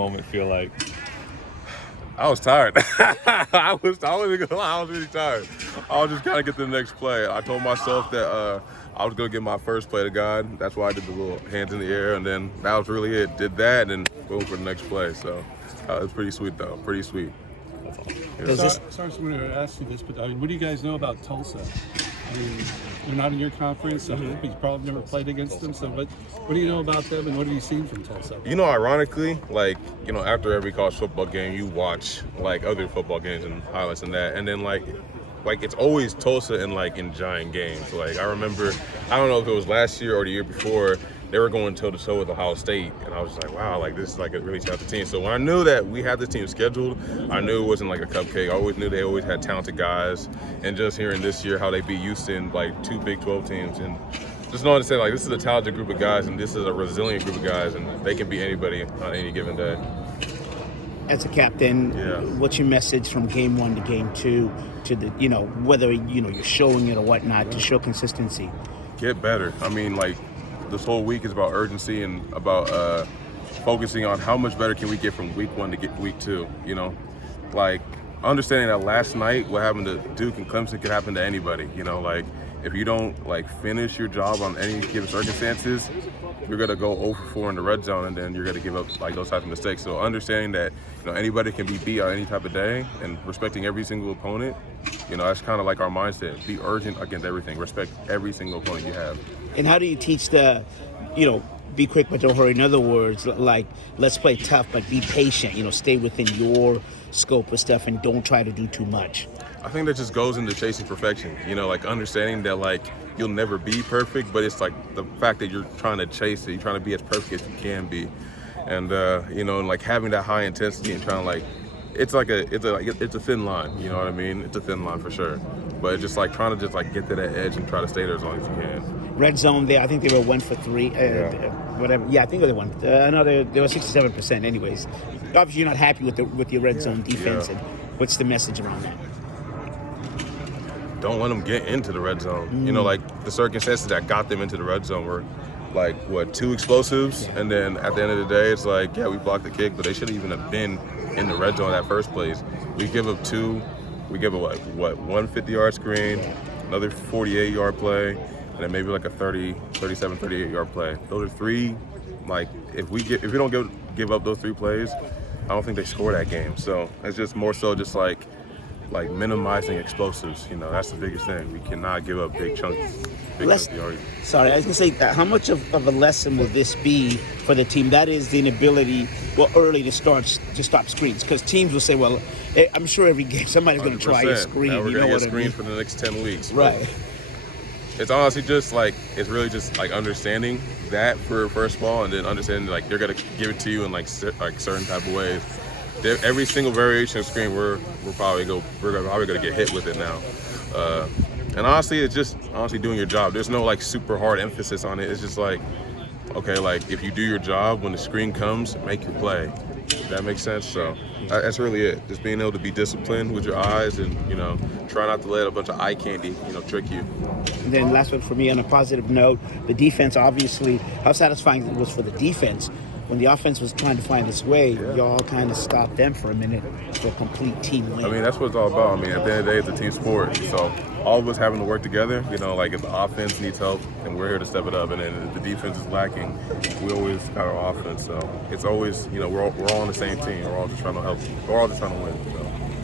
moment feel like? I was tired. I wasn't gonna lie, I was really tired. I was just kind of get to the next play. I told myself that I was gonna get my first play to God. That's why I did the little hands in the air, and then that was really it. Did that, and then boom for the next play. So it was pretty sweet, though. Pretty sweet. That's awesome. Yeah. Sorry to ask you this, but what do you guys know about Tulsa? I mean, they're not in your conference, so you've probably never played against them. So what do you know about them, and what have you seen from Tulsa? Ironically, after every college football game, you watch other football games and highlights and that, and then it's always Tulsa in giant games. I remember, I don't know if it was last year or the year before, they were going toe to toe with Ohio State, and I was just like, wow, this is a really talented team. So when I knew that we had this team scheduled, I knew it wasn't a cupcake. I always knew they always had talented guys, and just hearing this year how they beat Houston, 2 Big 12 teams, and just knowing to say this is a talented group of guys, and this is a resilient group of guys, and they can beat anybody on any given day. As a captain, what's your message from game 1 to game 2 to the, whether you're showing it or whatnot, to show consistency? Get better. I mean, this whole week is about urgency and about focusing on how much better can we get from week 1 to get week 2. Understanding that last night what happened to Duke and Clemson could happen to anybody. If you don't finish your job on any given circumstances, you're gonna go 0 for 4 in the red zone, and then you're gonna give up those types of mistakes. So understanding that anybody can be beat on any type of day, and respecting every single opponent, that's kind of our mindset. Be urgent against everything. Respect every single opponent you have. And how do you teach be quick but don't hurry? In other words, let's play tough but be patient. Stay within your scope of stuff and don't try to do too much. I think that just goes into chasing perfection. Understanding that you'll never be perfect, but it's the fact that you're trying to chase it. You're trying to be as perfect as you can be, and having that high intensity and trying to it's a thin line. You know what I mean? It's a thin line for sure. But it's just trying to get to that edge and try to stay there as long as you can. Red zone there, I think they were 1 for 3. Whatever. Yeah, I think they won. No, they were 67%. Anyways, obviously you're not happy with your red zone defense. Yeah. And what's the message around that? Don't let them get into the red zone. The circumstances that got them into the red zone were 2 explosives, and then at the end of the day, it's we blocked the kick, but they shouldn't even have been in the red zone in that first place. We give up 2. We give up one 50-yard screen, another 48-yard play, and then maybe a 37, 38-yard play. Those are 3. If we don't give up those 3 plays, I don't think they score that game. So it's just more so just minimizing explosives. That's the biggest thing. We cannot give up big chunks. Sorry, I was going to say, how much of a lesson will this be for the team? That is the inability, early to stop screens. Because teams will say, I'm sure every game somebody's going to try a screen. Now we're going to get screens for the next 10 weeks. Right. It's honestly just it's really just understanding that for first of all, and then understanding they're going to give it to you in certain type of ways. Every single variation of screen, we're probably going to get hit with it now. And honestly, it's just doing your job. There's no super hard emphasis on it. It's just if you do your job, when the screen comes, make your play. That makes sense. So that's really it. Just being able to be disciplined with your eyes and try not to let a bunch of eye candy trick you. And then last one for me, on a positive note, the defense, obviously, how satisfying it was for the defense. When the offense was trying to find its way, y'all kind of stopped them for a minute for a complete team win. I mean, that's what it's all about. At the end of the day, it's a team sport. So all of us having to work together, if the offense needs help, and we're here to step it up. And then if the defense is lacking, we always got our offense. So it's always, we're all on the same team. We're all just trying to help. We're all just trying to win. So.